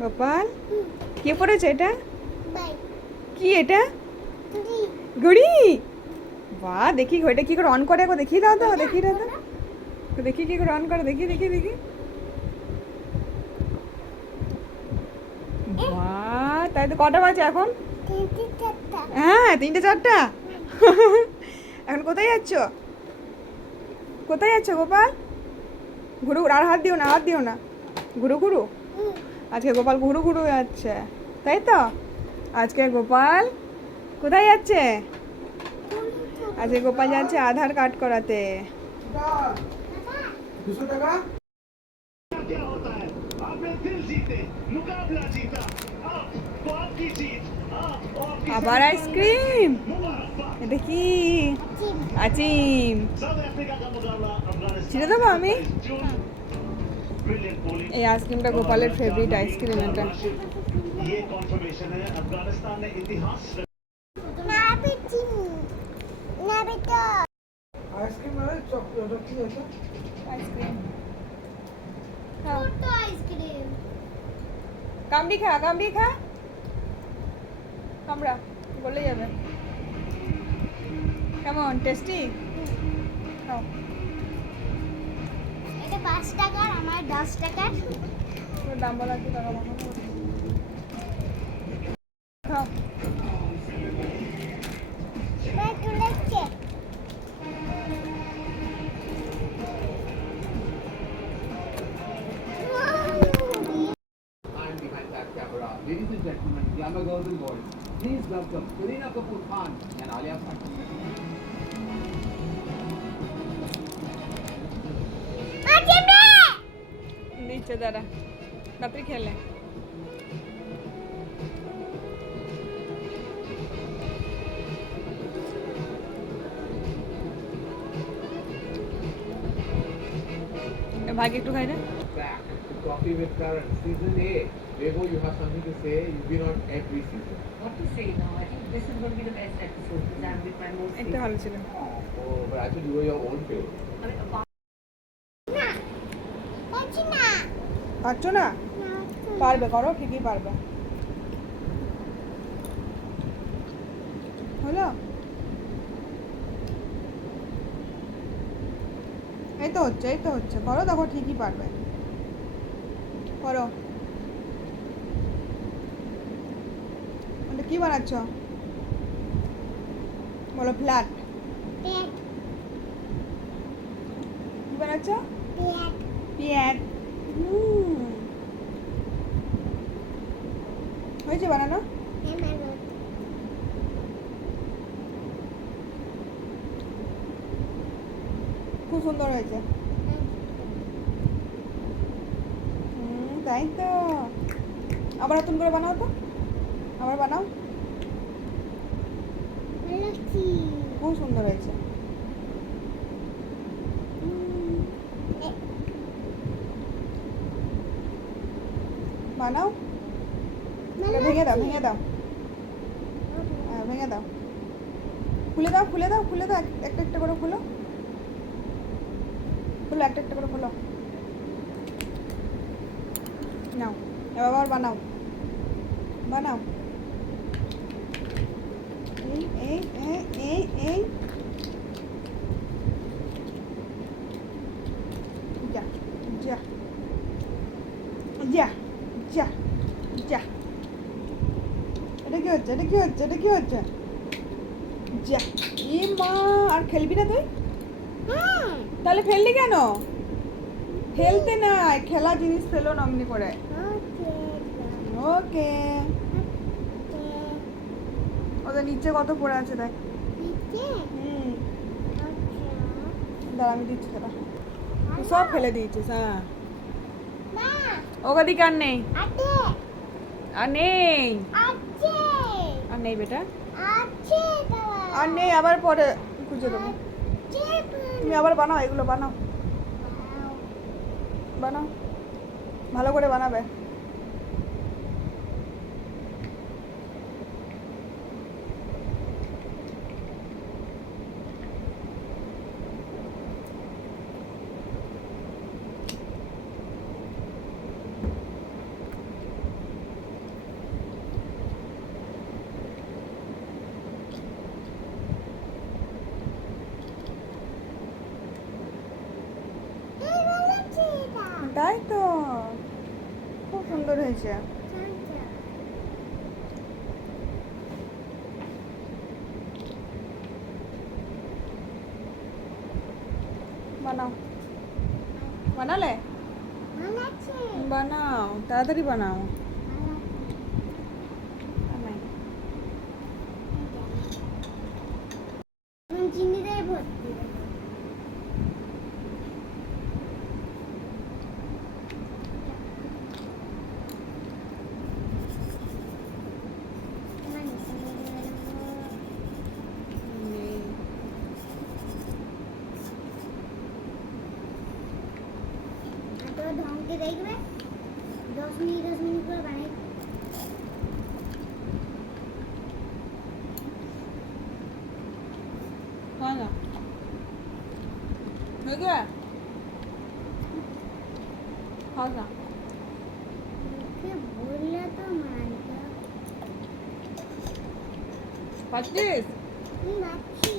গোপাল কে পড়েছে এটা? কি এটা? ঘড়ি। বাহ, দেখি ঘড়িটা কি করে অন করে, একবার দেখিয়ে দাও তো, দেখিয়ে দাও তো, দেখি কি করে অন করে, দেখি দেখি দেখি। বাহ, তাই তো। কটা বাজে এখন? হ্যাঁ, 3টে 4টা। এখন কোথায় যাচ্ছ? কোথায় যাচ্ছ গোপাল? ঘুরু, আর হাত দিও না, হাত দিও না। ঘুরু ঘুরু। আজকে গোপাল ঘুরু ঘুরু যাচ্ছে, তাই তো? আজকে গোপাল কোথায় যাচ্ছে? আজকে গোপাল যাচ্ছে আধার কার্ড করাতে। আবার আইসক্রিম? এটা কি? আচিম। ছিঁড়ে দেবো আমি? এই আইসক্রিমটা গোপালের ফেভারিট আইসক্রিম এটা। আইসক্রিম মানে চকলেট কি আছে? আইসক্রিম ছোট আইসক্রিম। কামড়ি খা, কামড়ি খা, কামড়া, বলে যাবে। কেমন টেস্টি? খাও। এটা 5 টাকার, আমার 10 টাকার। তোর দাম বলা কি টাকা মাখানো? খাও। मैं तुलेছে। And behind that camera, ladies and gentlemen, glamour girls and boys, please welcome Kareena Kapoor Khan and Alia Bhatt. দিচ্ছে দাঁড়া, রাত্রি খেলে। ভাগে একটু খাই না। Back to Coffee with Karan, season 8. Devo, you have something to say? You've been on every season. What to say now? I think this is going to be the best episode because I'm with my most একটা ভালো ছিল। Oh, but I thought you were your own favorite. I mean, apart না পাচ্ছি না। পারছো না? পারবে, করো, ঠিকই পারবে। হলো? এই তো হচ্ছে, এই তো হচ্ছে, করো, দেখো ঠিকই পারবে। করো। ওটা কি বানাচ্ছ? বলো ফ্ল্যাট। পেট কি বানাচ্ছ? পেট পেট। হয়েছে বানানো? এমন খুব সুন্দর হয়েছে। তাই তো। আবার নতুন করে বানাও তো, আবার বানাও। লক্ষ্মী। খুব সুন্দর হয়েছে। বানাও। এটা ভেঙে দাও, ভেঙে দাও। হ্যাঁ, ভেঙে দাও। খুলে দাও, খুলে দাও, খুলে দাও, একটা একটা করে খুলো। খুলো, একটা একটা করে খুলো। নাও, এবার আবার বানাও, বানাও। এই এই এই এই এই যা যা যা যা যা। এটা কি হচ্ছে, এটা কি হচ্ছে, এটা কি হচ্ছে? যা। এ মা, আর খেলবি না তুই? হ্যাঁ তাহলে ফেললি কেন? ফেলতে নাই, খেলা জিনিস ফেলো না অমনি করে। ওকে। ওদের নিচে কত পড়ে আছে দেখ। দাঁড়া, আমি দিচ্ছি দাঁড়া। তুই সব ফেলে দিয়েছিস। হ্যাঁ, ওকে দিকে আর নেই, আর নেই, আর নেই বেটা, আর নেই। আবার পরে খুঁজে দেবো। তুমি আবার বানাও, এগুলো বানাও, বানাও, ভালো করে বানাবে। তাই তো খুব সুন্দর হয়েছে। বানাও, বানালে? ভালো আছে বানাও, তাড়াতাড়ি বানাও। ভালো আছে। বানাই। চিনি দিয়ে ভর্তি দেবো। এবার নিচে দিয়ে দেবো। এই, আর তোর ঢংকে দেখবে 10 মিনিট করে বানাই। খাও না, হয়ে গেছে? খাও না। মুখে বললে তো মানতে হবে। পাচ্ছিস? আমি বাচ্চি